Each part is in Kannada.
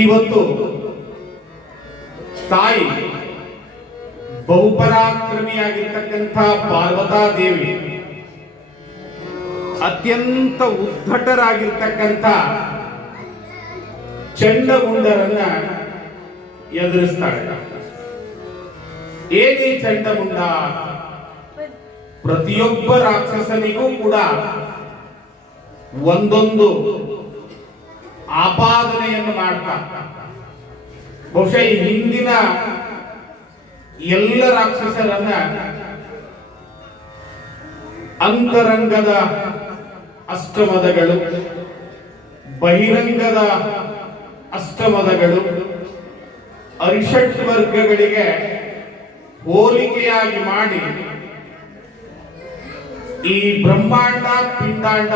ಇವತ್ತು ತಾಯಿ ಬಹುಪರಾಕ್ರಮಿಯಾಗಿರ್ತಕ್ಕಂಥ ಪಾರ್ವತಾ ದೇವಿ ಅತ್ಯಂತ ಉದ್ಧಟರಾಗಿರ್ತಕ್ಕಂಥ ಚಂಡಮುಂಡರನ್ನ ಎದುರಿಸ್ತಾಳೆ. ಏನೇ ಚಂಡಮುಂಡ? ಪ್ರತಿಯೊಬ್ಬ ರಾಕ್ಷಸನಿಗೂ ಕೂಡ ಒಂದೊಂದು ಆಪಾದನೆಯನ್ನು ಮಾಡ್ತಾ, ಬಹುಶಃ ಈ ಹಿಂದಿನ ಎಲ್ಲ ರಾಕ್ಷಸರನ್ನ ಅಂತರಂಗದ ಅಷ್ಟಮದಗಳು, ಬಹಿರಂಗದ ಅಷ್ಟಮದಗಳು, ಅರಿಷಟ್ ವರ್ಗಗಳಿಗೆ ಹೋಲಿಕೆಯಾಗಿ ಮಾಡಿ ಈ ಬ್ರಹ್ಮಾಂಡ ಪಿಂಡಾಂಡ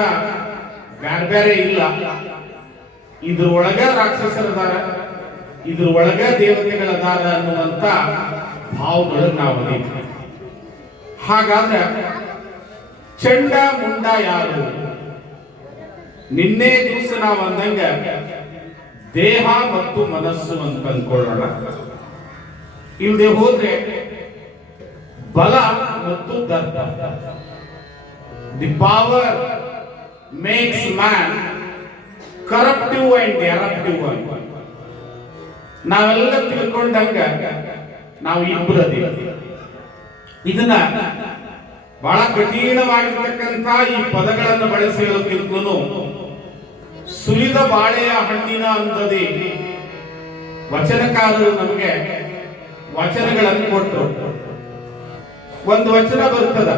ಬೇರೆ ಬೇರೆ ಇಲ್ಲ, ಇದ್ರ ಒಳಗ ರಾಕ್ಷಸರದಾರ, ಇದ್ರ ಒಳಗ ದೇವತೆಗಳದಾರ ಅನ್ನುವಂತ ಭಾವಗಳು ನಾವು ಅರಿತೀವಿ. ಹಾಗಾದ್ರೆ ಚಂಡ ಮುಂಡ ಯಾರು? ನಿನ್ನೆ ದಿವಸ ನಾವು ಅಂದಂಗ ದೇಹ ಮತ್ತು ಮನಸ್ಸು ಅಂತ ಅಂದ್ಕೊಳ್ಳೋಣ. ಇಲ್ಲದೆ ಹೋದ್ರೆ ಬಲ ಮತ್ತು ದರ್ಪ. The power makes man corruptive and eruptive ಅಂತ ನಾವೆಲ್ಲ ತಿಳ್ಕೊಂಡಂಗ ನಾವು ಇಬ್ಬರು ಅದೀವಿ. ಇದನ್ನ ಬಹಳ ಕಠಿಣವಾಗಿರ್ತಕ್ಕಂಥ ಈ ಪದಗಳನ್ನು ಬಳಸಿ ಹೇಳೋಕ್ಕಿಂತಲೂ ಸುಲಿದ ಬಾಳೆಯ ಹಣ್ಣಿನ ಅಂದದಿ ವಚನಕಾರರು ನಮಗೆ ವಚನಗಳನ್ನು ಕೊಟ್ಟರು. ಒಂದು ವಚನ ಬರ್ತದ,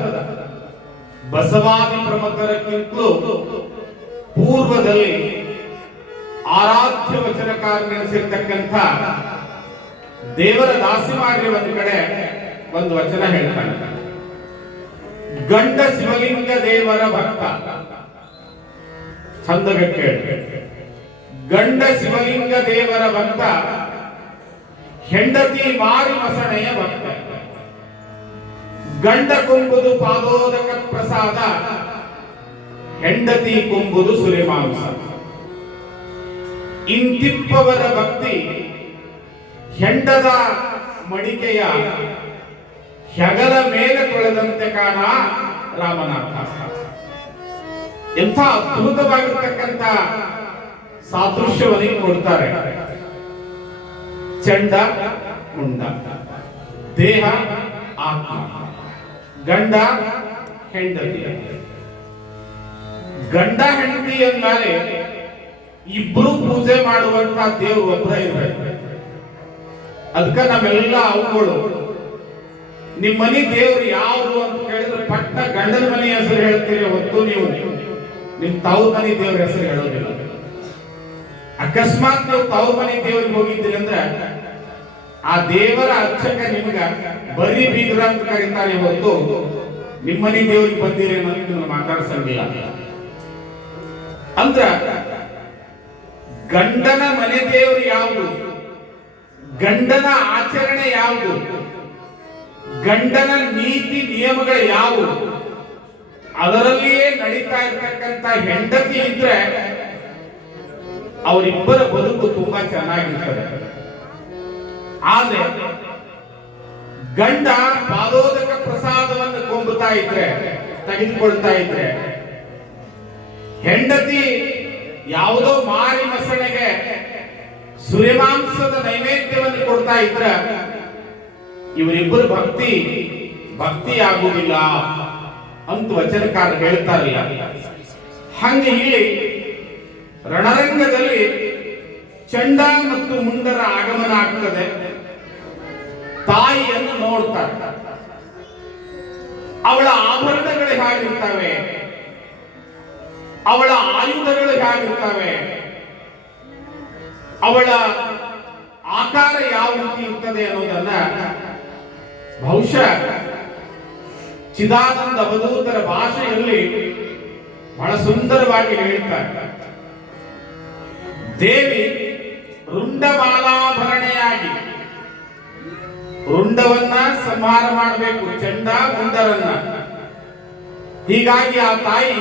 ಬಸವಾದಿ ಪ್ರಮುಖರಕ್ಕಿಂತಲೂ ಪೂರ್ವದಲ್ಲಿ ಆರಾಧ್ಯ ವಚನಕಾರನೆನಿಸಿರ್ತಕ್ಕಂಥ ದೇವರ ದಾಸಿಮಾರ್ಯ ಒಂದು ಕಡೆ ಒಂದು ವಚನ ಹೇಳ್ತಾನೆ. ಗಂಡ ಶಿವಲಿಂಗ ದೇವರ ಭಕ್ತ. ಚಂದಗ ಕೇಳಿ, ಗಂಡ ಶಿವಲಿಂಗ ದೇವರ ಭಕ್ತ, ಹೆಂಡತಿ ಮಾರಿ ಮಸಣೆಯ ಭಕ್ತ. ಗಂಡ ಕೊಂಬುದು ಪಾದೋದಕ ಪ್ರಸಾದ, ಹೆಂಡತಿ ಕೊಂಬುದು ಸುರಿಮಾಂಸ. ಇಂತಿಪ್ಪವರ ಭಕ್ತಿ ಹೆಂಡದ ಮಡಿಕೆಯ ಹೆಗಲ ಮೇಲೆ ತೊಳೆದಂತೆ ಕಾಣ ರಾಮನಾಥ. ಎಂಥ ಅದ್ಭುತವಾಗಿರ್ತಕ್ಕಂಥ ಸಾದೃಶ್ಯವನಿಗೆ ಕೊಡ್ತಾರೆ. ಚಂಡ ಮುಂಡ, ದೇಹ ಆತ್ಮ, ಗಂಡ ಹೆಂಡತಿ. ಗಂಡ ಹೆಂಡತಿ ಅಂದ್ಮೇಲೆ ಇಬ್ರು ಪೂಜೆ ಮಾಡುವಂತ ದೇವ್ರು ಒಬ್ಬರ ಇರಬೇಕು. ಅದಕ್ಕೆ ನಮ್ಮೆಲ್ಲ ಅವುಗಳು ನಿಮ್ಮ ಮನೆ ದೇವ್ರು ಯಾವುದು ಅಂತ ಕೇಳಿದ್ರೆ ಪಟ್ಟ ಗಂಡನ ಮನೆ ಹೆಸರು ಹೇಳ್ತೀರಿ ಹೊತ್ತು ನೀವು ನಿಮ್ ತವ್ರ ಮನೆ ದೇವ್ರ ಹೆಸರು ಹೇಳೋದಿಲ್ಲ. ಅಕಸ್ಮಾತ್ ನೀವು ತವ್ರ ಮನೆ ದೇವ್ರಿಗೆ ಹೋಗಿದ್ದೀರಿ ಅಂದ್ರೆ ಆ ದೇವರ ಅರ್ಚಕ ನಿಮ್ಗ ಬರೀ ಬೀಗ್ರ ಅಂತ ಕರೀತಾರೆ ಹೊತ್ತು ನಿಮ್ಮ ಮನೆ ದೇವ್ರಿಗೆ ಬಂದಿರಿ ಅನ್ನೋದು ನಿಮ್ಗೆ ಮಾತಾಡ್ಸಂಗಿಲ್ಲ. ಅಂದ್ರ ಗಂಡನ ಮನೆ ದೇವರು ಯಾವುದು, ಗಂಡನ ಆಚರಣೆ ಯಾವುದು, ಗಂಡನ ನೀತಿ ನಿಯಮಗಳು ಯಾವುವು, ಅದರಲ್ಲಿಯೇ ನಡೀತಾ ಇರ್ತಕ್ಕಂಥ ಹೆಂಡತಿ ಇದ್ರೆ ಅವರಿಬ್ಬರ ಬದುಕು ತುಂಬಾ ಚೆನ್ನಾಗಿರ್ತದೆ. ಆದ್ರೆ ಗಂಡ ಪಾದೋದಕ ಪ್ರಸಾದವನ್ನು ಕೊಂಬುತ್ತಾ ಇದ್ರೆ, ತೆಗೆದುಕೊಳ್ತಾ ಇದ್ರೆ, ಹೆಂಡತಿ ಯಾವುದೋ ಮಾರಿ ಮಸಣೆಗೆ ಸೂರ್ಯಮಾಂಸದ ನೈವೇದ್ಯವನ್ನು ಕೊಡ್ತಾ ಇದ್ರ ಇವರಿಬ್ಬರು ಭಕ್ತಿ ಆಗುವುದಿಲ್ಲ ಅಂತ ವಚನಕಾರ ಹೇಳ್ತಾರಲ್ಲ. ಹಂಗೆ ಇಲ್ಲಿ ರಣರಂಗದಲ್ಲಿ ಚಂಡ ಮತ್ತು ಮುಂಡರ ಆಗಮನ ಆಗ್ತದೆ. ತಾಯಿಯನ್ನು ನೋಡ್ತಾರೆ. ಅವಳ ಆಭರಣಗಳು ಹೇಗಿರ್ತವೆ, ಅವಳ ಆಯುಧಗಳು ಹೇಗಿರ್ತವೆ, ಅವಳ ಆಕಾರ ಯಾವ ರೀತಿ ಇರ್ತದೆ ಅನ್ನೋದನ್ನ ಬಹುಶಃ ಚಿದಾನಂದ ಅವಧೂತರ ಭಾಷೆಯಲ್ಲಿ ಬಹಳ ಸುಂದರವಾಗಿ ಹೇಳ್ತಾರೆ. ದೇವಿ ರುಂಡಮಾಲಾಭರಣೆಯಾಗಿ ರುಂಡವನ್ನ ಸಂಹಾರ ಮಾಡಬೇಕು, ಚಂಡ ಮುಂಡರನ್ನ. ಹೀಗಾಗಿ ಆ ತಾಯಿ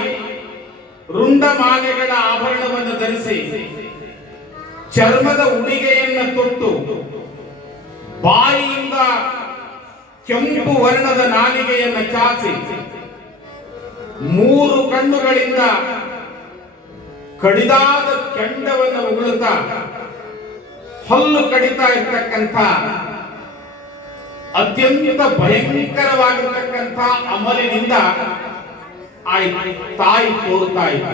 ರುಂಡ ಮಾಲೆಗಳ ಆಭರಣವನ್ನು ಧರಿಸಿ ಚರ್ಮದ ಉಡಿಗೆಯನ್ನು ತೊಟ್ಟು ಬಾಯಿಯಿಂದ ಕೆಂಪು ವರ್ಣದ ನಾಲಿಗೆಯನ್ನು ಚಾಚಿ 3 ಕಣ್ಣುಗಳಿಂದ ಕಡಿದಾದ ಕೆಂಡವನ್ನು ಉಗುಳುತ್ತಾ ಹಲ್ಲು ಕಡಿತಾ ಇರ್ತಕ್ಕಂಥ ಅತ್ಯಂತ ಭಯಂಕರವಾಗಿರ್ತಕ್ಕಂಥ ಅಮಲಿನಿಂದ ತಾಯಿ ತೋರುತ್ತಾ ಇದ್ದ.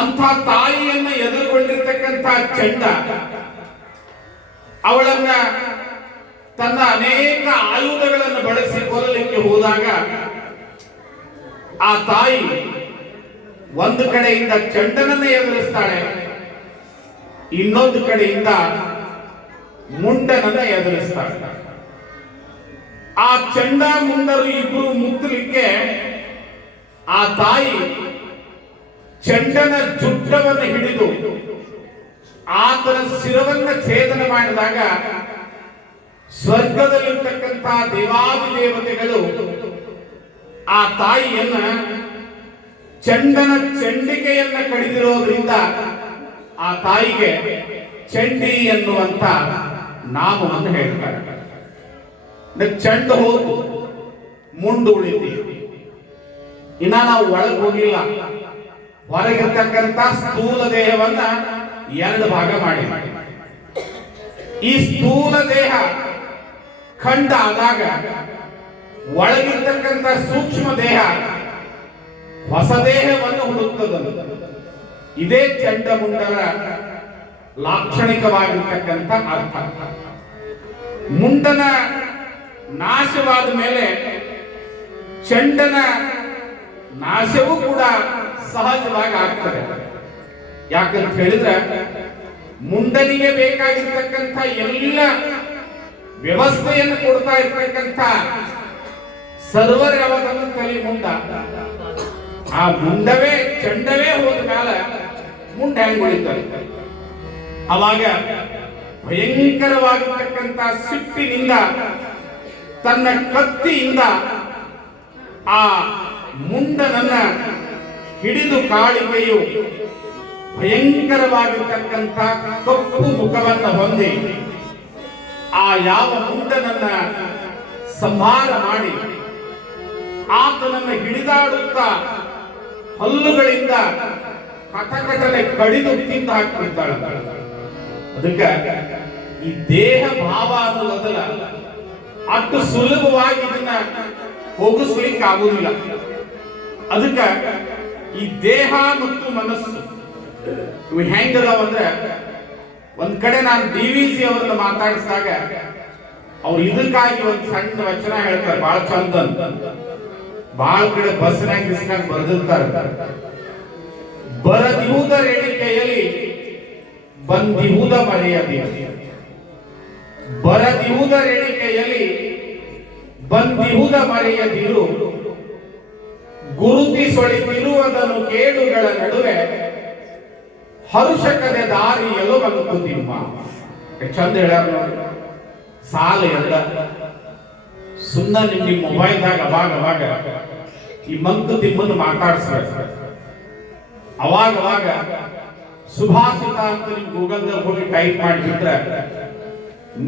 ಅಂಥ ತಾಯಿಯನ್ನ ಎದುರುಗೊಂಡಿರ್ತಕ್ಕಂಥ ಚಂಡ ಅವಳನ್ನ ತನ್ನ ಅನೇಕ ಆಯುಧಗಳನ್ನು ಬಳಸಿ ಕೊಲ್ಲಲಿಕ್ಕೆ ಹೋದಾಗ ಆ ತಾಯಿ ಒಂದು ಕಡೆಯಿಂದ ಚಂಡನನ್ನ ಎದುರಿಸ್ತಾಳೆ, ಇನ್ನೊಂದು ಕಡೆಯಿಂದ ಮುಂಡನನ್ನ ಎದುರಿಸ್ತಾಳೆ. ಆ ಚಂಡ ಮುಂಡರು ಇಬ್ಬರು ಮುತ್ತಲಿಕ್ಕೆ ಆ ತಾಯಿ ಚಂಡನ ಜುಟ್ಟವನ್ನು ಹಿಡಿದು ಆತನ ಶಿರವನ್ನ ಛೇದನ ಮಾಡಿದಾಗ ಸ್ವರ್ಗದಲ್ಲಿರ್ತಕ್ಕಂಥ ದೇವಾದಿ ದೇವತೆಗಳು ಆ ತಾಯಿಯನ್ನ ಚಂಡನ ಚಂಡಿಕೆಯನ್ನ ಕಡಿದಿರೋದ್ರಿಂದ ಆ ತಾಯಿಗೆ ಚಂಡಿ ಎನ್ನುವಂತ ನಾಮವನ್ನು ಹೇಳ್ತಾರೆ. ಚಂಡ ಹೋದು ಮುಂಡು ಉಳಿತಿ. ಇನ್ನ ನಾವು ಒಳಗೆ ಹೋಗಿಲ್ಲ. ಹೊರಗಿರ್ತಕ್ಕಂಥ ಸ್ಥೂಲ ದೇಹವನ್ನ 2 ಭಾಗ ಮಾಡಿ ಈ ಸ್ಥೂಲ ದೇಹ ಖಂಡ ಆದಾಗ ಒಳಗಿರ್ತಕ್ಕಂಥ ಸೂಕ್ಷ್ಮ ದೇಹ ಹೊಸ ದೇಹವನ್ನು ಹುಡುಕ್ತದೆ. ಇದೇ ಚಂಡಮುಂಡರ ಲಾಕ್ಷಣಿಕವಾಗಿರ್ತಕ್ಕಂಥ ಅರ್ಥ. ಮುಂಡನ ನಾಶವಾದ ಮೇಲೆ ಚಂಡನ ನಾಶವೂ ಕೂಡ ಸಹಜವಾಗಿ ಆಗ್ತದೆ. ಯಾಕಂತ ಹೇಳಿದ್ರೆ ಮುಂಡನಿಗೆ ಬೇಕಾಗಿರ್ತಕ್ಕಂಥ ಎಲ್ಲ ವ್ಯವಸ್ಥೆಯನ್ನು ಕೊಡ್ತಾ ಇರ್ತಕ್ಕಂಥ ಸರ್ವರ್ ಯಾವಾಗಲೂ ತಲೆ ಮುಂಡ. ಆ ಮುಂಡವೇ ಚಂಡವೇ ಹೋದ ಮೇಲೆ ಮುಂಡ ಹೆಂಗ್ ಉಳಿತಾರೆ. ಅವಾಗ ಭಯಂಕರವಾಗಿರ್ತಕ್ಕಂಥ ಸಿಟ್ಟಿನಿಂದ ತನ್ನ ಕತ್ತಿಯಿಂದ ಆ ಮುಂಡನನ್ನ ಹಿಡಿದು ಕಾಳಿಕೆಯು ಭಯಂಕರವಾಗಿರ್ತಕ್ಕಂಥ ಕಪ್ಪು ಮುಖವನ್ನು ಹೊಂದಿ ಆ ಯಾವ ಮುಂಡನನ್ನ ಸಂಹಾರ ಮಾಡಿ ಆತನನ್ನು ಹಿಡಿದಾಡುತ್ತಾ ಹಲ್ಲುಗಳಿಂದ ಕಟಕಟನೆ ಕಡಿದು ತಿಂದು ಹಾಕ್ಬಿಡ್ತಾಳೆ. ಅದಕ್ಕೆ ಈ ದೇಹ ಭಾವ ಅನ್ನೋದಲ್ಲ, ಅಷ್ಟು ಸುಲಭವಾಗಿ ಇದನ್ನ ಹೋಗಿಸ್ಲಿಕ್ಕೆ ಆಗುವುದಿಲ್ಲ. ಅದಕ್ಕೆ ಈ ದೇಹ ಮತ್ತು ಮನಸ್ಸು ಇವು ಹೆಂಗದಾವಂದ್ರೆ, ಒಂದ್ ಕಡೆ ನಾನು DVC ಅವರನ್ನ ಮಾತಾಡಿಸಿದಾಗ ಅವ್ರು ಇದಕ್ಕಾಗಿ ಒಂದು ಸಣ್ಣ ವಚನ ಹೇಳ್ತಾರೆ, ಬಹಳ ಚಂದ ಅಂತ. ಬಹಳ ಕಡೆ ಬಸ್ನಾಗ ಗಿಸ್ನಾಗ ಬರೆದಿರ್ತಾರೆ, ಬರದಿಹುದರ ಎಣಿಕೆಯಲ್ಲಿ ಬಂದಿಹುದ ಮರೆಯದಿ, ಬರದಿಹುದರ ಎಣಿಕೆಯಲ್ಲಿ ಬಂದಿಹುದ ಮರೆಯದಿರು, ಗುರುತಿಸೊಳಿತಿರುವುದನ್ನು ಕೇಡುಗಳ ನಡುವೆ ಹರುಷಕದ ದಾರಿ ಎಲ್ಲವನ್ನು ಕೂತಿಮ್ಮ. ಚಂದ ಹೇಳ್ಯಾರ ನೋಡಿ. ಸಾಲ ಎಲ್ಲ ಸುಮ್ಮನೆ ನಿಮ್ಮ ಮೊಬೈಲ್ದಾಗ ಅವಾಗ ಈ ಮಂಕು ತಿಮ್ಮನ್ನು ಮಾತಾಡಿಸ್ಬೇಕು. ಅವಾಗ ಸುಭಾಷಿತ ಅಂತ ನಿಮ್ ಗೂಗಲ್ದಾಗ ಹೋಗಿ ಟೈಪ್ ಮಾಡಿಬಿಟ್ರೆ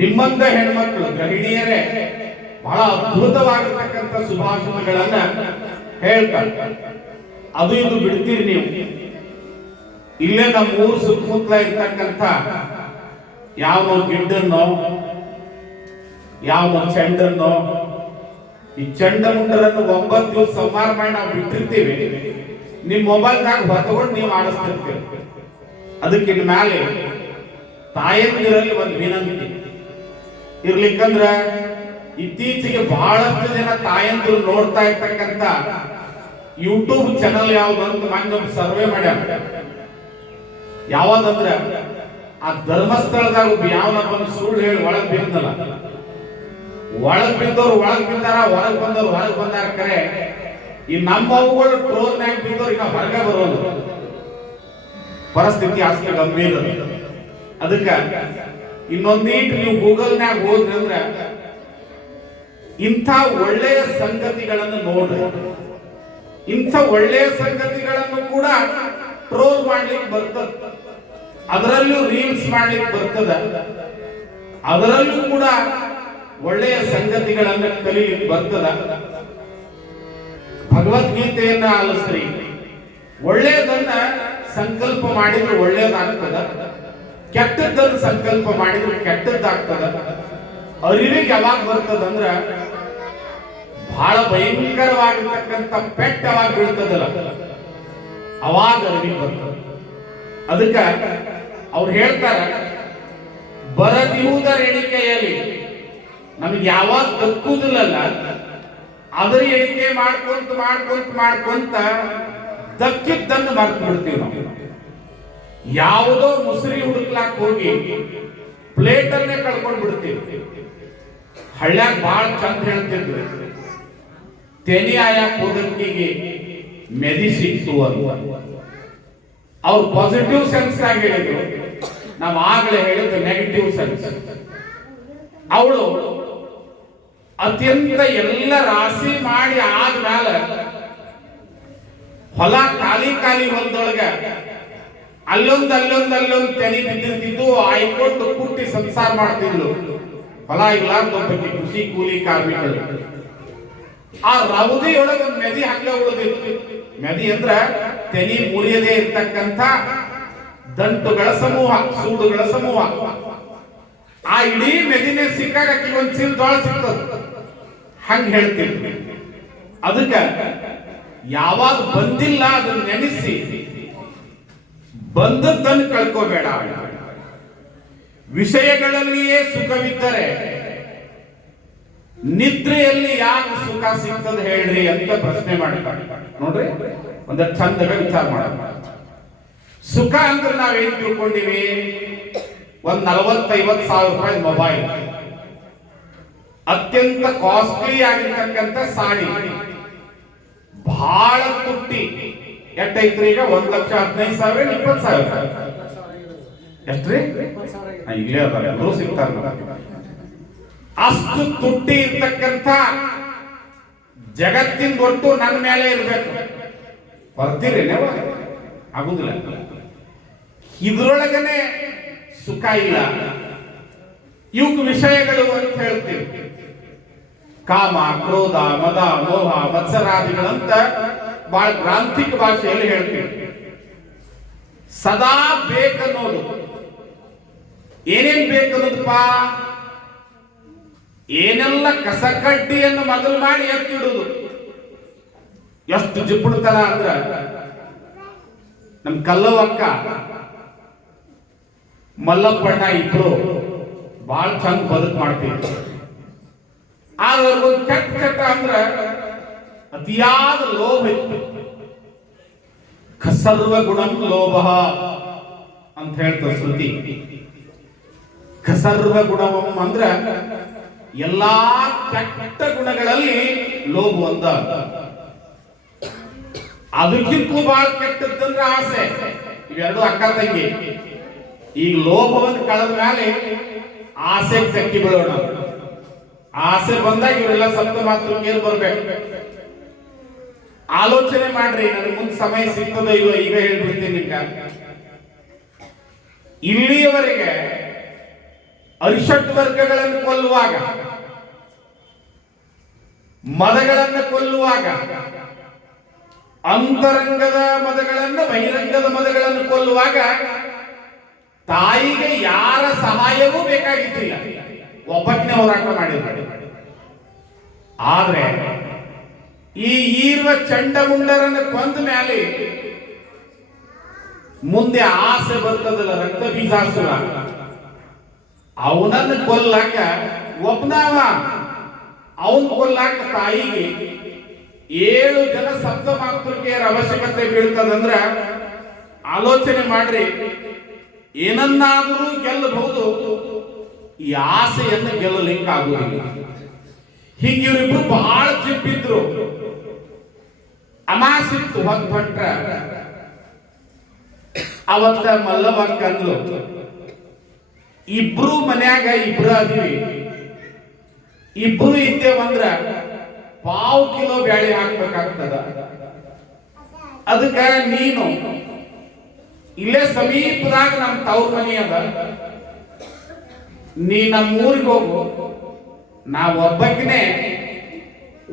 ನಿಮ್ಮಂತ ಹೆಣ್ಮಕ್ಳು ಗೃಹಿಣಿಯರೇ ಬಹಳ ಅದ್ಭುತವಾಗಿರ್ತಕ್ಕಂಥ ಸುಭಾಷಿತಗಳನ್ನ ಹೇಳ್ತಾರೆ. ಅದು ಇದು ಬಿಡ್ತೀರಿ ನೀವು. ಇಲ್ಲೇ ನಮ್ಮ ಊರು ಸುತ್ತಮುತ್ತಲ ಇರ್ತಕ್ಕಂಥ ಯಾವ ಗಿಡ್ಡನ್ನೋ ಯಾವ ಚಂಡನ್ನೋ ಈ ಚಂಡಮುಂಡರನ್ನು 9 ದಿವಸ ಸಂಹಾರ ಮಾಡಿ ನಾವು ಬಿಟ್ಟಿರ್ತೀವಿ. ನಿಮ್ ಮೊಬೈಲ್ದಾಗ ಹೊತ್ಕೊಂಡು ನೀವು ಆಡಿಸ್ತಿರ್ತೀವಿ. ಅದಕ್ಕೆ ಮೇಲೆ ತಾಯಂದಿರಲ್ಲಿ ಒಂದು ವಿನಂತಿ ಇರ್ಲಿಕ್ಕಂದ್ರ, ಇತ್ತೀಚೆಗೆ ಬಹಳಷ್ಟು ಜನ ತಾಯಂದಿರು ನೋಡ್ತಾ ಇರ್ತಕ್ಕಂಥ ಯೂಟ್ಯೂಬ್ ಚಾನಲ್ ಯಾವ್ದು ಅಂತ ಮೊನ್ನೆ ಸರ್ವೆ ಮಾಡ್ಯಾರ. ಯಾವ್ದಂದ್ರ ಆ ಧರ್ಮಸ್ಥಳದಾಗ ಯಾವನ ಬಂದು ಸುಳ್ಳು ಹೇಳಿ ಒಳಗ್ ಬಿದ್ದಲ್ಲ, ಒಳಗ್ ಬಿದ್ದವ್ರು ಒಳಗ್ ಬಿದ್ದಾರ, ಹೊರಗ್ ಬಂದವ್ರು ಹೊರಗ್ ಬಂದಾರ. ಕರೆ ಈ ನಮ್ಮ ಅವುಗಳು ಟ್ರೋಲ್ನಾಗ ಬಿದ್ದವ್ರು ಈಗ ಹೊರಗೆ ಬರೋದು ಪರಿಸ್ಥಿತಿ ಅಷ್ಟು ಗಂಭೀರ. ಅದಕ್ಕೆ ಇನ್ನೊಂದೀಟ್ ನೀವು ಗೂಗಲ್ನಾಗ ಹೋದ್ರಿ ಅಂದ್ರೆ ಇಂಥ ಒಳ್ಳೆಯ ಸಂಗತಿಗಳನ್ನು ನೋಡ್ರಿ. ಇಂಥ ಒಳ್ಳೆಯ ಸಂಗತಿಗಳನ್ನು ಕೂಡ ಟ್ರೋಲ್ ಮಾಡ್ಲಿಕ್ಕೆ ಬರ್ತದೆ. ಅದರಲ್ಲೂ ರೀಲ್ಸ್ ಮಾಡ್ಲಿಕ್ಕೆ ಬರ್ತದ, ಅದರಲ್ಲೂ ಕೂಡ ಒಳ್ಳೆಯ ಸಂಗತಿಗಳನ್ನ ಕಲಿಲಿಕ್ಕೆ ಬರ್ತದ. ಭಗವದ್ಗೀತೆಯನ್ನ ಆಲಿಸ್ರಿ, ಒಳ್ಳೆಯದನ್ನ ಸಂಕಲ್ಪ ಮಾಡಿದ್ರೆ ಒಳ್ಳೇದಾಗ್ತದ, ಕೆಟ್ಟದ್ದನ್ನು ಸಂಕಲ್ಪ ಮಾಡಿದ್ರೆ ಕೆಟ್ಟದ್ದಾಗ್ತದ. ಅರಿವಿಗೆ ಯಾವಾಗ ಬರ್ತದಂದ್ರ ಬಹಳ ಭಯಂಕರವಾಗಿರ್ತಕ್ಕಂಥ ಪೆಟ್ಟ ಯಾವಾಗ ಬೀಳ್ತದಲ್ಲ ಅವಾಗ ಅರಿವಿಗೆ ಬರ್ತದ. ಅದಕ್ಕೆ ಅವ್ರು ಹೇಳ್ತಾರ, ಬರದಿರುವುದರ ಎಣಿಕೆಯಲ್ಲಿ ನಮ್ಗೆ ಯಾವಾಗ ದಕ್ಕುದಿಲ್ಲಲ್ಲ ಅದರ ಎಣಿಕೆ ಮಾಡ್ಕೊಂತ ಮಾಡ್ಕೊಂತ ಮಾಡ್ಕೊಂತ ದಕ್ಕಿದ್ದನ್ನು ಮರ್ತು ಬಿಡ್ತೀವಿ ನಾವು. ಯಾವುದೋ ಮುಸುರಿ ಹುಡುಕ್ಲಾಕ್ ಹೋಗಿ ಪ್ಲೇಟ್ ಅನ್ನೇ ಕಳ್ಕೊಂಡ್ ಬಿಡ್ತೀವಿ. ಹಳ್ಳ್ಯಾಗ ಬಹಳ ಚಂದ ಹೇಳ್ತಿದ್ರು, ತೆನಿ ಆಯಾಕ ಹೋದಕ್ಕಿಗೆ ಮೆದಿ ಸಿಕ್ತು ಅಂತ. ಅವ್ರು ಪಾಸಿಟಿವ್ ಸೆನ್ಸ್ ಆಗಿ ಹೇಳಿದ್ರು, ನಾವು ಆಗಲೇ ಹೇಳಿದ್ದು ನೆಗೆಟಿವ್ ಸೆನ್ಸ್. ಅವಳು ಅತ್ಯಂತ ಎಲ್ಲ ರಾಶಿ ಮಾಡಿ ಆದ್ಮೇಲೆ ಹೊಲ ಖಾಲಿ ಖಾಲಿ ಹೊಲದೊಳಗ ಅಲ್ಲೊಂದು ತೆನಿ ಬಿದ್ದಿರ್ತಿದ್ದು ಆಯ್ಕೊಂಡು ಕುಟ್ಟಿ ಸಂಸಾರ ಮಾಡ್ತಿದ್ಲು. ಹೊಲ ಇಲ್ಲಾರ್ದೊಬ್ಬಕ್ಕೆ ಕೃಷಿ ಕೂಲಿ ಕಾರ್ಮಿಕರು. ಆ ರವದಿಯೊಳಗೆ ಒಂದು ಮೆದಿ ಹಂಗ ಉಳಿದಿತ್ತು. ಮೆದಿ ಅಂದ್ರ ತೆನಿ ಮುರಿಯದೇ ಇರ್ತಕ್ಕಂಥ ದಂಟುಗಳ ಸಮೂಹ, ಸೂಡುಗಳ ಸಮೂಹ. ಆ ಇಡೀ ಮೆದಿನೇ ಸಿಕ್ಕಾಗ ಆಕಿ ಒಂದ್ ಚೀಲ ಜೋಳ ಸಿಗ್ತದ, ಹಂಗ ಹೇಳ್ತಿದ್ವಿ. ಅದಕ್ಕ ಯಾವಾಗ ಬಂದಿಲ್ಲ ಅದನ್ನ ನೆನೆಸಿ ಬಂದದ್ದನ್ನು ಕಳ್ಕೋಬೇಡ. ವಿಷಯಗಳಲ್ಲಿಯೇ ಸುಖವಿದ್ದರೆ ನಿದ್ರೆಯಲ್ಲಿ ಯಾಕೆ ಸುಖ ಸಿಗ್ತದ ಹೇಳ್ರಿ ಅಂತ ಪ್ರಶ್ನೆ ಮಾಡ್ತಾರೆ. ನೋಡ್ರಿ, ಒಂದ ಚಂದಗ ವಿಚಾರ ಮಾಡ. ಸುಖ ಅಂದ್ರೆ ನಾವೇನ್ ತಿಳ್ಕೊಂಡಿವಿ? ಒಂದ್ 40-50 ಸಾವಿರ ರೂಪಾಯಿ ಮೊಬೈಲ್, ಅತ್ಯಂತ ಕಾಸ್ಟ್ಲಿ ಆಗಿರ್ತಕ್ಕಂಥ ಸಾಡಿ, ಬಹಳ ತುಟ್ಟಿ. ಎಷ್ಟೈತ್ರಿ ಈಗ? 1,15,000, 20,000. ಎಷ್ಟ್ರಿ? ಇಲ್ಲೇ ಅದಾರೆ, ಎಲ್ಲರೂ ಸಿಗ್ತಾರ. ಅಷ್ಟು ತುಟ್ಟಿ ಇರ್ತಕ್ಕಂಥ ಜಗತ್ತಿನ ಒಟ್ಟು ನನ್ನ ಮೇಲೆ ಇರ್ಬೇಕು. ಬರ್ತೀರಿ ನೀವು? ಆಗುದಿಲ್ಲ. ಇದ್ರೊಳಗನೆ ಸುಖ ಇಲ್ಲ. ಇವಕ್ಕೆ ವಿಷಯಗಳು ಅಂತ ಹೇಳ್ತೀವಿ. ಕಾಮ, ಕ್ರೋಧ, ಮದ, ಮೋಹ, ಮತ್ಸರಾದಿಗಳಂತ ಬಹಳ ಗ್ರಾಂಥಿಕ ಭಾಷೆಯಲ್ಲಿ ಹೇಳ್ತೀವಿ. ಸದಾ ಬೇಕನ್ನೋದು. ಏನೇನ್ ಬೇಕನ್ನೋದಪ್ಪ? ಏನೆಲ್ಲ ಕಸಕಡ್ಡಿಯನ್ನು ಮೊದಲು ಮಾಡಿ ಎತ್ತಿಡುವುದು. ಎಷ್ಟು ಜಿಪ್ಪುಡ್ತನ ಅಂದ್ರ ನಮ್ ಕಲ್ಲವಕ್ಕ ಮಲ್ಲಪ್ಪಣ್ಣ ಇಬ್ರು ಬಹಳ ಚಂದ ಬದುಕು ಮಾಡ್ತೀವಿ. ಆದ್ರೆ ಅವ್ರಿಗೊಂದು ಕೆಟ್ಟ ಚಟ ಅಂದ್ರ ಅತಿಯಾದ ಲೋಭ ಇತ್ತು. ಖಸರ್ವ ಗುಣಂ ಲೋಭ ಅಂತ ಹೇಳ್ತಾರೆ ಶ್ರುತಿ. ಖಸರ್ವ ಗುಣವಂ ಅಂದ್ರ ಎಲ್ಲಾ ಕೆಟ್ಟ ಗುಣಗಳಲ್ಲಿ ಲೋಭ ಒಂದ. ಅದಕ್ಕಿಂತಲೂ ಬಹಳ ಕೆಟ್ಟದ್ದಂದ್ರೆ ಆಸೆ. ಇವೆರಡು ಅಕ್ಕ ತಂಗಿ. ಈಗ ಲೋಭವನ್ನು ಕಳೆದ ಮೇಲೆ ಆಸೆ ಚಕ್ಕಿ ಬೀಳೋಣ. ಆಸೆ ಬಂದಾಗ ಇವರೆಲ್ಲ ಸಪ್ತ ಮಾತೃಕೆಯಲ್ಲಿ ಬರ್ಬೇಕು. ಆಲೋಚನೆ ಮಾಡ್ರಿ, ನನಗೆ ಮುಂದೆ ಸಮಯ ಸಿಗ್ತದೋ ಇಲ್ಲೋ ಈಗ ಹೇಳ್ಬಿಡ್ತೀನಿ ನಿಮ್ಗ. ಇಲ್ಲಿಯವರೆಗೆ ಅರಿಷಟ್ ವರ್ಗಗಳನ್ನು ಕೊಲ್ಲುವಾಗ, ಮದಗಳನ್ನು ಕೊಲ್ಲುವಾಗ, ಅಂತರಂಗದ ಮದಗಳನ್ನು, ಬಹಿರಂಗದ ಮದಗಳನ್ನು ಕೊಲ್ಲುವಾಗ ತಾಯಿಗೆ ಯಾರ ಸಹಾಯವೂ ಬೇಕಾಗಿದ್ದಿಲ್ಲ. ಒಬ್ಬನೇ ಹೋರಾಟ ಮಾಡಿದ್ರು. ಆದ್ರೆ ಈ ಈರ್ವ ಚಂಡಮುಂಡರನ್ನು ಕೊಂದ ಮೇಲೆ ಮುಂದೆ ಆಸೆ ಬರ್ತದಲ್ಲ, ರಕ್ತ ಬೀಜಾಸುರ, ಅವನನ್ನು ಕೊಲ್ಲಾಕ ಒಬ್ಬನವ. ಅವನ್ ಕೊಲ್ಲಾಕ ತಾಯಿಗೆ 7 ಜನ ಸಪ್ತ ಮಾತೃಕೆಯರ ಅವಶ್ಯಕತೆ ಬೀಳ್ತದಂದ್ರ ಆಲೋಚನೆ ಮಾಡ್ರಿ. ಏನನ್ನಾದರೂ ಗೆಲ್ಲಬಹುದು, ಈ ಆಸೆಯನ್ನು ಗೆಲ್ಲಲಿಕ್ಕೆ ಆಗುವುದಿಲ್ಲ. ಹೀಗೆ ಇವರಿಬ್ರು ಬಹಳ ಜಿಪ್ಪಿದ್ರು. ಅಮಾಸಿತ್ತು ಹೊಂಟ್ರ. ಅವತ್ತ ಮಲ್ಲವಕ್ಕ ಅಂದ್ಲು, ಇಬ್ರು ಮನ್ಯಾಗ ಇಬ್ರು ಅದೀವಿ, ಇಬ್ರು ಇದ್ದೇವಂದ್ರ 1/2 ಕಿಲೋ ಬ್ಯಾಳಿ ಹಾಕ್ಬೇಕಾಗ್ತದ. ಅದಕ್ಕ ನೀನು ಇಲ್ಲೇ ಸಮೀಪದಾಗ ನಮ್ಮ ತವ್ರ ಮನಿ ಅದ, ನೀ ನಮ್ಮ ಊರಿಗೆ ಹೋಗು, ನಾ ಒಬ್ಬಕಿನೇ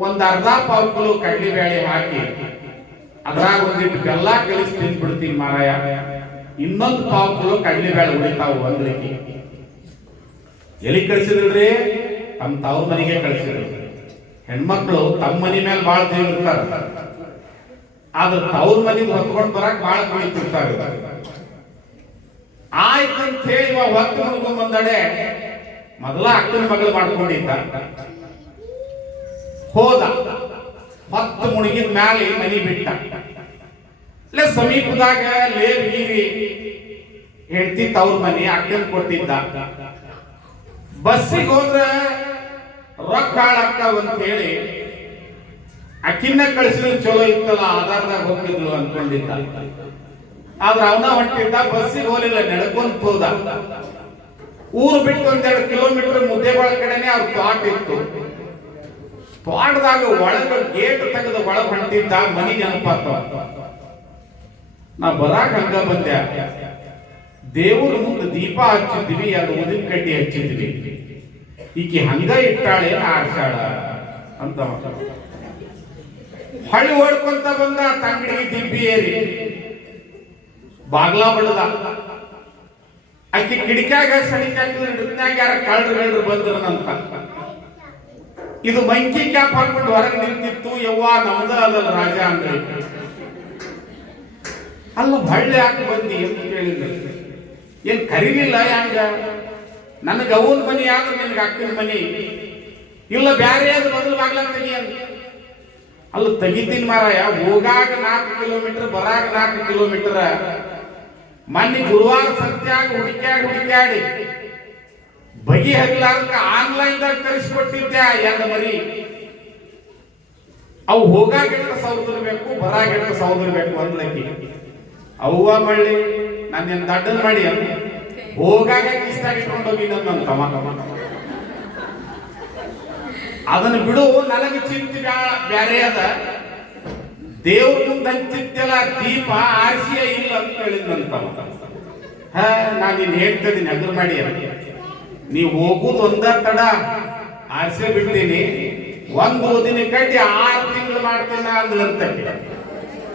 ಒಂದ್ ಅರ್ಧ ಪಾವು ಕಿಲೋ ಕಡ್ಲಿ ಬೇಳೆ ಹಾಕಿ ಅದ್ರಾಗ ಒಂದಿಟ್ಟು ಬೆಲ್ಲ ಕಲಿಸಿ ತಿಂದ್ಬಿಡ್ತೀನಿ ಮಾರಾಯ, ಇನ್ನೊಂದು ಪಾವು ಕಿಲೋ ಕಡ್ಲಿ ಬೇಳೆ ಉಳಿತಾವು ಅಂದ್ಲಿಕ್ಕೆ. ಎಲ್ಲಿ ಕಳಿಸಿದ್ರಿ? ತಮ್ಮ ತವ್ರ ಮನೆಗೆ ಕಳಿಸಿದ್ರು. ಹೆಣ್ಮಕ್ಳು ತಮ್ಮ ಮನಿ ಮೇಲೆ ಬಾಳ ಇರ್ತಾರ, ಆದ್ರೆ ತವ್ರ ಮನೆಗೆ ಹೊತ್ಕೊಂಡ್ ಬರಕ್ ಬಾಳ ಕುಳಿತಿರ್ತಾರೆ. ಆಯ್ತಂತ ಹೇಳಿ ಹೊತ್ತು ಮುಡ್ಕೊಂಡ್ ಬಂದಡೆ ಮೊದಲ ಅಕ್ಕನ ಮಗಳು ಮಾಡ್ಕೊಂಡಿದ್ದ. ಹೋದ, ಹೊತ್ತು ಮುಳುಗಿದ ಮ್ಯಾಲೆ ಮನಿ ಬಿಟ್ಟ. ಇಲ್ಲ ಸಮೀಪದಾಗ ಲೇವಗಿರಿ ಹೆಂಡತಿ ತವ್ರ ಮನಿ ಅಕ್ಕನ ಕೊಟ್ಟಿದ್ದ. ಬಸ್ಸಿಗೆ ಹೋದ್ರ ರೊಕ್ಕ ಹಾಳಾಗ್ತಾವ ಅಂತ ಹೇಳಿ ಅಕ್ಕಿನ ಕಳಿಸಿದ್ರೆ ಚಲೋ ಇತ್ತಲ್ಲ, ಆಧಾರದಾಗ ಹೋಗಿದ್ಲು ಅನ್ಕೊಂಡಿದ್ದ. ಆದ್ರೆ ಅವನ ಹೊಂಟಿದ್ದ, ಬಸ್ಸಿಗೆ ಹೋಲಿಲ್ಲ, ನಡ್ಕೊಂತ ಹೋದ. ಊರು ಬಿಟ್ಟು 1-2 ಕಿಲೋಮೀಟರ್ ಮುದ್ದೇಬಾಳ ಕಡೆನೆ ಅವ್ರ ತೋಟ ಇತ್ತು. ತೋಟದಾಗ ಒಳಗ ಗೇಟ್ ತೆಗೆದು ಒಳಗ ಹೊಂಟಿದ್ದ, ಮನಿ ನೆನಪಾತ. ನಾ ಬರಾಕ ಹಂಗ ಬಂದೆ, ದೇವ್ರ ಮುಂದೆ ದೀಪ ಹಚ್ಚಿದ್ವಿ, ಅದು ಉದಿನ ಕಡ್ಡಿ ಹಚ್ಚಿದ್ವಿ, ಈಕಿ ಹಂಗ ಇಟ್ಟಾಳೆ ಆಡ್ಸಾಳ ಅಂತ ಹಳ್ಳಿ ಓಡ್ಕೊಂತ ಬಂದ. ತಂಗಡಿಗೆ ದಿಬ್ಬಿ ಏರಿ ಬಾಗ್ಲಾ ಬಡದ. ಆಕಿ ಕಿಡಿಕ್ಯಾಗ ಸಣಿಕಾಕಿದ್ರೆ ಹಿಡಿದ್ನಾಗ ಯಾರ ಕಳ್ರು ಬಂದ್ರನಂತ. ಇದು ಮಂಕಿ ಕ್ಯಾಪ್ ಹಾಕೊಂಡು ಹೊರಗೆ ನಿಂತಿತ್ತು. ಯವ್ವ ನಮ್ದ ಅದಲ್ಲ ರಾಜ ಅಂದ್ರೆ. ಅಲ್ಲ ಹಳ್ಳಿ ಹಾಕಿ ಬಂದಿ ಅಂತ ಕೇಳಿದ್ರೆ ಏನ್ ಕರೀಲಿಲ್ಲ? ಹಂಗ ನನಗೆ ಅವನ ಮನಿ ಆದ್ರೆ ನಿನಗೆ ಅಕ್ಕನ ಮನಿ ಇಲ್ಲ, ಬ್ಯಾರೆ ಅದು ಮೊದಲು ಬಾಗ್ಲ ತೆಗಿ ಅಂತ. ಅಲ್ಲ ತೆಗಿತೀನಿ ಮಾರಾಯ, ಹೋಗಾಗ 4 ಕಿಲೋಮೀಟರ್, ಬರಾಗ 4 ಕಿಲೋಮೀಟರ್. ಮೊನ್ನೆ ಗುರುವಾರ ಸತ್ಯಾಗ ಹುಡುಕ್ಯಾಡಿ ಬಗೆಹರಿಲಾರ್ದಕ್ಕ ಆನ್ಲೈನ್ದಾಗ ತರಿಸ್ಕೊಟ್ಟಿದ್ದೆ 2 ಮರಿ. ಅವು ಹೋಗಾಗ ಎಷ್ಟು ಸೌದಿರ್ಬೇಕು, ಬರಾಗ ಎಷ್ಟು ಸೌದಿರ್ಬೇಕು ಅಂದ್ಲಕ್ಕಿ. ಅವ್ವ ಮಳ್ಳಿ ನನ್ನ ದಡ್ಡನ್ ಮಾಡಿ ಹೋಗಾಗ ಕಿಸ್ತಾಗ ಇಟ್ಕೊಂಡು ಹೋಗಿ ನನ್ನ ಅದನ್ನು ಬಿಡು, ನನಗೆ ಚಿಂತೆ ಬ್ಯಾರೆ ಅದ. ದೇವ್ರ ಮುಂದೆ ಹಂಚಿದ್ದೆಲ್ಲ ದೀಪ ಆರ್ಸಿಯ ಇಲ್ಲ ಅಂತ ಹೇಳಿದಂತ. ನಾನು ಇನ್ ಹೇಳ್ತಿದ್ದೀನಿ, ಅದ್ರ ಮಾಡಿ ನೀವು ಹೋಗುದು ಒಂದ ತಡ ಆರ್ಸೆ ಬಿಡ್ತೀನಿ, ಒಂದು ಓದಿನ ಕಟ್ಟಿ 6 ತಿಂಗಳು ಮಾಡ್ತೇನೆ ಅಂದ್ಲಂತ.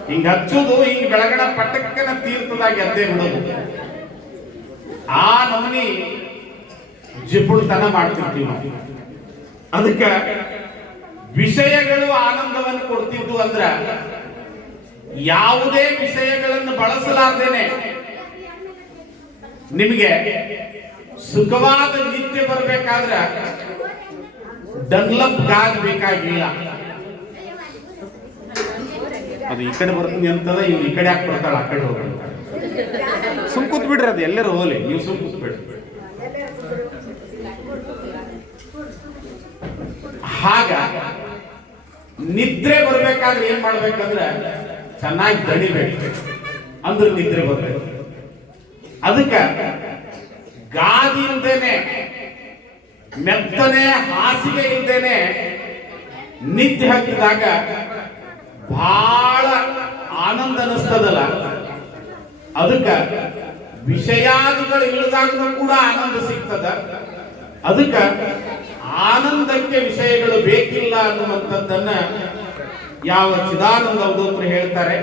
ಹಿಂಗ ಹಚ್ಚುದು, ಹಿಂಗ ಬೆಳಗಡ ಪಟಕ್ಕನ ತೀರ್ಥದಾಗ ಎದ್ದೇ ಬಿಡೋದು. ಆ ನಮನಿ ಜಿಪುಳ್ತನ ಮಾಡ್ತಿರ್ತೀವಿ ನಾವು. ಅದಕ್ಕೆ ವಿಷಯಗಳು ಆನಂದವನ್ನು ಕೊಡ್ತಿದ್ದು ಅಂದ್ರ ಯಾವುದೇ ವಿಷಯಗಳನ್ನು ಬಳಸಲಾರ್ದೇನೆ ನಿಮಗೆ ಸುಖವಾದ ನಿತ್ಯ ಬರಬೇಕಾದ್ರೆ ಡನ್ಲಪ್ ಗಾಜ್ ಬೇಕಾಗಿಲ್ಲ. ಅದು ಈ ಕಡೆ ಬರ್ತೀನಿ ಅಂತದ, ಇವ್ರು ಈ ಕಡೆ ಯಾಕೆ ಬರ್ತಾಳ, ಆ ಕಡೆ ಹೋಗ್ತಾರೆ. ಸುಮ್ ಕೂತ್ ಬಿಡ್ರಿ, ಅದು ಎಲ್ಲರೂ ಹೋಗ್ಲಿ, ನೀವು ಸುಮ್ ಕೂತ್ ಬಿಡ್ರಿ. ಹಾಗ ನಿದ್ರೆ ಬರ್ಬೇಕಾದ್ರೆ ಏನ್ ಮಾಡ್ಬೇಕಂದ್ರೆ ಚೆನ್ನಾಗಿ ದಣಿಬೇಕು, ಅಂದ್ರೆ ನಿದ್ರೆ ಬರ್ಬೇಕು. ಅದಕ್ಕ ಗಾದಿ ಇಲ್ದೇನೆ, ಮೆತ್ತನೆ ಹಾಸಿಗೆ ಇಲ್ದೇನೆ ನಿದ್ದೆ ಹತ್ತಿದಾಗ ಬಹಳ ಆನಂದ ಅನಿಸ್ತದಲ್ಲ. ಅದಕ್ಕ ವಿಷಯಾದಿಗಳು ಇಲ್ಲದಾಗೂ ಕೂಡ ಆನಂದ ಸಿಗ್ತದ. ಅದಕ್ಕ ಆನಂದಕ್ಕೆ ವಿಷಯಗಳು ಬೇಕಿಲ್ಲ ಅನ್ನುವಂಥದ್ದನ್ನ ಯಾವ ಚಿದಾನಂದ ಅವಧೂತರು ಹೇಳ್ತಾರೆ.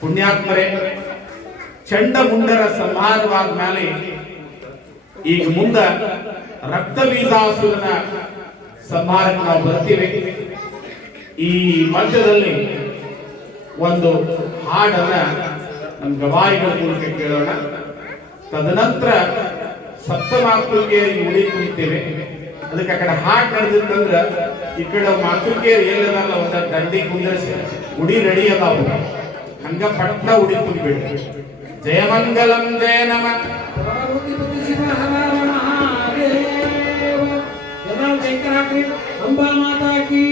ಪುಣ್ಯಾತ್ಮರೇ, ಚಂಡಮುಂಡರ ಸಂಹಾರವಾದ ಮೇಲೆ ಈಗ ಮುಂದ ರಕ್ತಬೀಜಾಸುರನ ಸಂಹಾರಕ್ಕೆ ನಾವು ಬರ್ತೀವಿ. ಈ ಮಧ್ಯದಲ್ಲಿ ಒಂದು ಹಾಡನ್ನ ನಮ್ಮ ಗವಾಯಿಗಳ ಮೂಲಕ ಕೇಳೋಣ. ತದನಂತರ ಸಪ್ತಮಾತೃಕೆಯರಿ ಉಡಿ ಕುಡಿತೇವೆ. ಅದಕ್ಕೆ ಆ ಕಡೆ ಹಾಡ್ ನಡೆದಿತ್ತಂದ್ರ ಈ ಕಡೆ ಮಾತೃಕೆಯರು ಎಲ್ಲದಲ್ಲ ಒಂದ ದಂಡಿ ಕುಂದರ್ಸಿ ಉಡಿ ರೆಡಿ ಅದಾವು, ಹಂಗ ಪಟ್ನ ಉಡಿ ತುಂಬಿಡ್ರಿ. ಜಯಮಂಗಲಂ ಜಯ ನಮ ಅಂಬಾ ಮಾತಾ ಕೀ